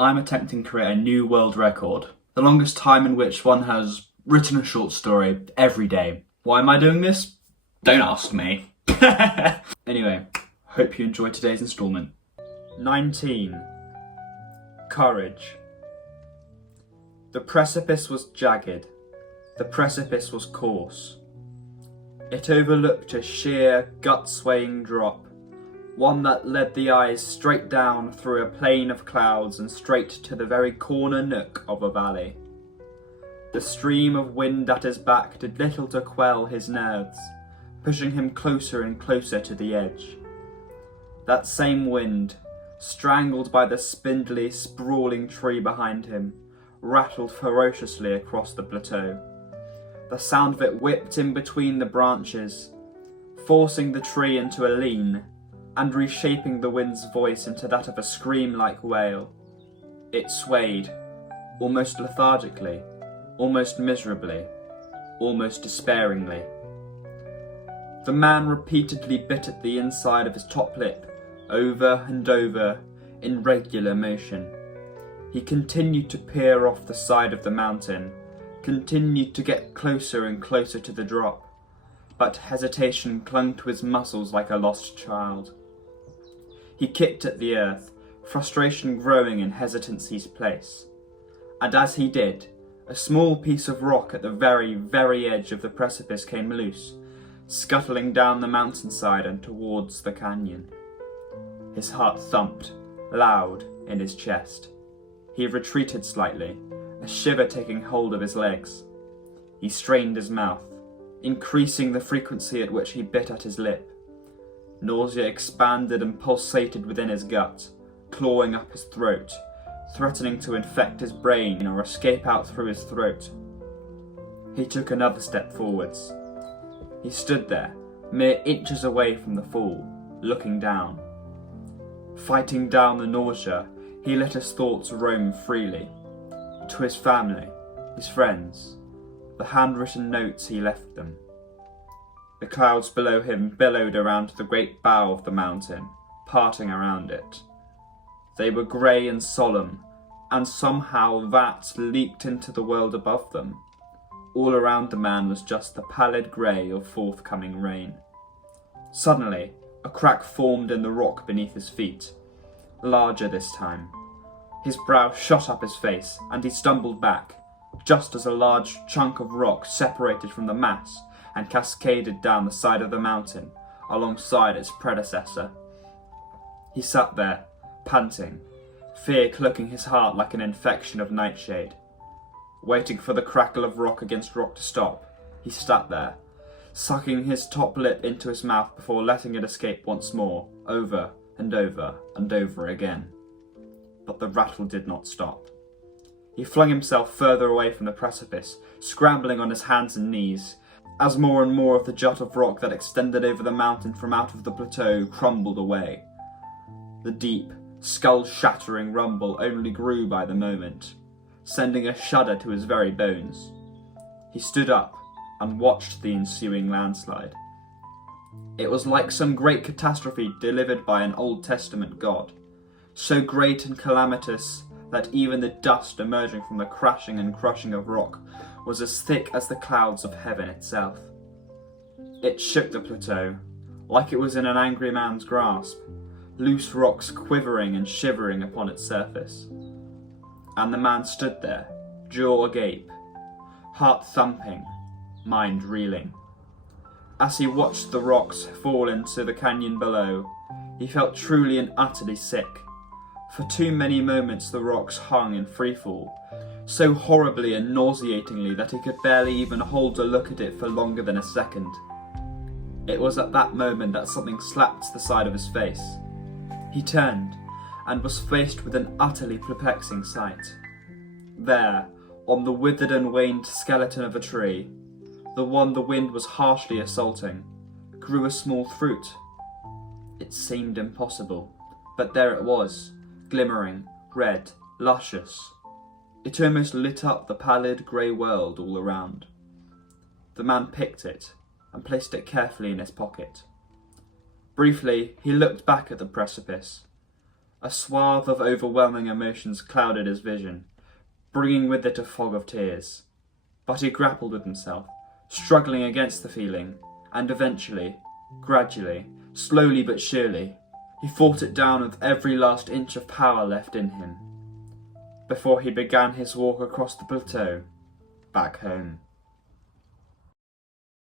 I'm attempting to create a new world record. The longest time in which one has written a short story every day. Why am I doing this? Don't ask me. Anyway, hope you enjoyed today's instalment. 19. Courage. The precipice was jagged. The precipice was coarse. It overlooked a sheer, gut-swaying drop, one that led the eyes straight down through a plain of clouds and straight to the very corner nook of a valley. The stream of wind at his back did little to quell his nerves, pushing him closer and closer to the edge. That same wind, strangled by the spindly, sprawling tree behind him, rattled ferociously across the plateau. The sound of it whipped in between the branches, forcing the tree into a lean, and reshaping the wind's voice into that of a scream-like wail. It swayed, almost lethargically, almost miserably, almost despairingly. The man repeatedly bit at the inside of his top lip, over and over, in regular motion. He continued to peer off the side of the mountain, continued to get closer and closer to the drop, but hesitation clung to his muscles like a lost child. He kicked at the earth, frustration growing in hesitancy's place. And as he did, a small piece of rock at the very, very edge of the precipice came loose, scuttling down the mountainside and towards the canyon. His heart thumped, loud, in his chest. He retreated slightly, a shiver taking hold of his legs. He strained his mouth, increasing the frequency at which he bit at his lip. Nausea expanded and pulsated within his gut, clawing up his throat, threatening to infect his brain or escape out through his throat. He took another step forwards. He stood there, mere inches away from the fall, looking down. Fighting down the nausea, he let his thoughts roam freely. To his family, his friends, the handwritten notes he left them. The clouds below him billowed around the great bow of the mountain, parting around it. They were grey and solemn, and somehow that leaked into the world above them. All around the man was just the pallid grey of forthcoming rain. Suddenly, a crack formed in the rock beneath his feet, larger this time. His brow shot up his face, and he stumbled back, just as a large chunk of rock separated from the mass and cascaded down the side of the mountain, alongside its predecessor. He sat there, panting, fear cloaking his heart like an infection of nightshade. Waiting for the crackle of rock against rock to stop, he sat there, sucking his top lip into his mouth before letting it escape once more, over and over and over again. But the rattle did not stop. He flung himself further away from the precipice, scrambling on his hands and knees, as more and more of the jut of rock that extended over the mountain from out of the plateau crumbled away. The deep, skull-shattering rumble only grew by the moment, sending a shudder to his very bones. He stood up and watched the ensuing landslide. It was like some great catastrophe delivered by an Old Testament god, so great and calamitous that even the dust emerging from the crashing and crushing of rock was as thick as the clouds of heaven itself. It shook the plateau, like it was in an angry man's grasp, loose rocks quivering and shivering upon its surface. And the man stood there, jaw agape, heart thumping, mind reeling. As he watched the rocks fall into the canyon below, he felt truly and utterly sick. For too many moments the rocks hung in freefall, so horribly and nauseatingly that he could barely even hold to look at it for longer than a second. It was at that moment that something slapped the side of his face. He turned, and was faced with an utterly perplexing sight. There, on the withered and waned skeleton of a tree, the one the wind was harshly assaulting, grew a small fruit. It seemed impossible, but there it was, glimmering, red, luscious. It almost lit up the pallid grey world all around. The man picked it and placed it carefully in his pocket. Briefly, he looked back at the precipice. A swath of overwhelming emotions clouded his vision, bringing with it a fog of tears. But he grappled with himself, struggling against the feeling, and eventually, gradually, slowly but surely, he fought it down with every last inch of power left in him, before he began his walk across the plateau, back home.